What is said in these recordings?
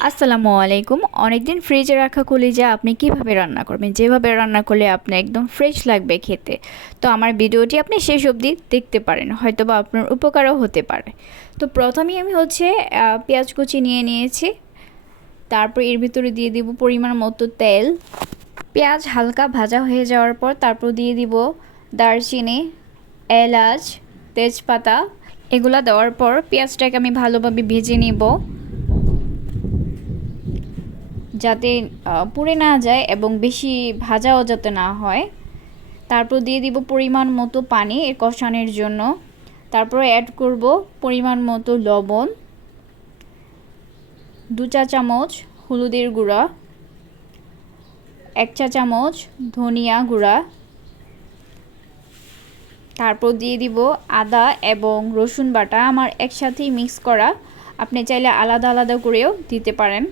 আসসালামু আলাইকুম। অনেকদিন ফ্রিজে রাখা কলিজা আপনি কীভাবে রান্না করবেন? যেভাবে রান্না করলে আপনি একদম ফ্রেশ লাগবে খেতে। তো আমার ভিডিওটি আপনি শেষ অবধি দেখতে পারেন হয়তো বা আপনার উপকারও হতে পারে। তো প্রথমেই আমি হচ্ছে পেঁয়াজ কুচি নিয়ে নিয়েছি। তারপর এর ভিতরে দিয়ে দিব পরিমাণ মতো তেল। পেঁয়াজ হালকা ভাজা হয়ে যাওয়ার পর তারপর দিয়ে দিব দারচিনি, এলাচ, তেজপাতা। এগুলা দেওয়ার পর পেঁয়াজটাকে আমি ভালোভাবে ভেজে নিব। যাতে পুড়ে না যায় এবং বেশি ভাজাও যাতে না হয়। তারপর দিয়ে দিব পরিমাণ মতো পানি এর কষানোর জন্য। তারপর অ্যাড করব পরিমাণ মতো লবণ, দু চা চামচ হলুদের গুঁড়া, এক চা চামচ ধনিয়া গুঁড়া। তারপর দিয়ে দিব আদা এবং রসুন বাটা, আমার একসাথেই মিক্স করা। আপনি চাইলে আলাদা আলাদা করেও দিতে পারেন।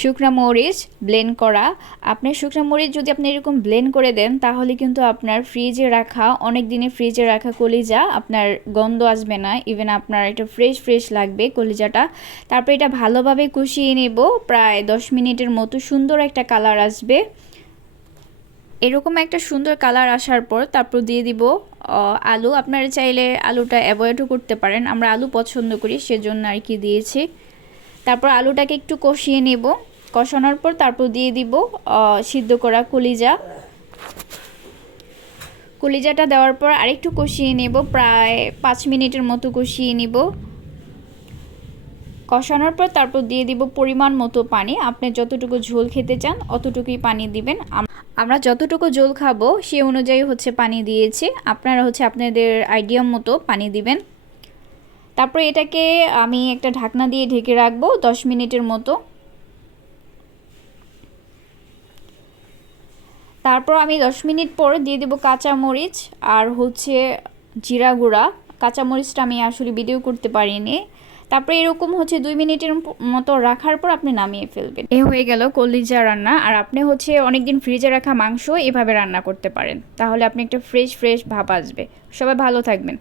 শুকনো মরিচ ব্লেন্ড করা। আপনি শুকনো মরিচ যদি আপনি এরকম ব্লেন্ড করে দেন, তাহলে কিন্তু আপনার ফ্রিজে রাখা, অনেক দিনে ফ্রিজে রাখা কলিজা আপনার গন্ধ আসবে না। ইভেন আপনার এটা ফ্রেশ ফ্রেশ লাগবে কলিজাটা। তারপর এটা ভালোভাবে কষিয়ে নেব, প্রায় দশ মিনিটের মতো। সুন্দর একটা কালার আসবে। এরকম একটা সুন্দর কালার আসার পর তারপর দিয়ে দিব আলু। আপনারা চাইলে আলুটা অ্যাভয়েডও করতে পারেন। আমরা আলু পছন্দ করি, সেজন্য আর কি দিয়েছি। তারপর আলুটাকে একটু কষিয়ে নেব। কষানোর পর তারপর দিয়ে দিব সিদ্ধ করা কলিজা। কলিজাটা দেওয়ার পর আরেকটু কষিয়ে নেব, প্রায় পাঁচ মিনিটের মতো কষিয়ে নেব। কষানোর পর তারপর দিয়ে দিব পরিমাণ মতো পানি। আপনি যতটুকু ঝোল খেতে চান অতটুকুই পানি দিবেন। আমরা যতটুকু ঝোল খাব সেই অনুযায়ী হচ্ছে পানি দিয়েছি। আপনারা হচ্ছে আপনাদের আইডিয়া মতো পানি দিবেন। তারপর এটাকে আমি একটা ঢাকনা দিয়ে ঢেকে রাখব দশ মিনিটের মতো। তারপর আমি দশ মিনিট পর দিয়ে দেবো কাঁচা মরিচ আর হচ্ছে জিরা গুঁড়া। কাঁচা মরিচটা আমি আসলে ভিডিও করতে পারিনি। তারপরে এরকম হচ্ছে দুই মিনিটের মতো রাখার পর আপনি নামিয়ে ফেলবেন। এ হয়ে গেল কলিজা রান্না। আর আপনি হচ্ছে অনেকদিন ফ্রিজে রাখা মাংস এভাবে রান্না করতে পারেন। তাহলে আপনি একটা ফ্রেশ ফ্রেশ ভাব আসবে। সবাই ভালো থাকবেন।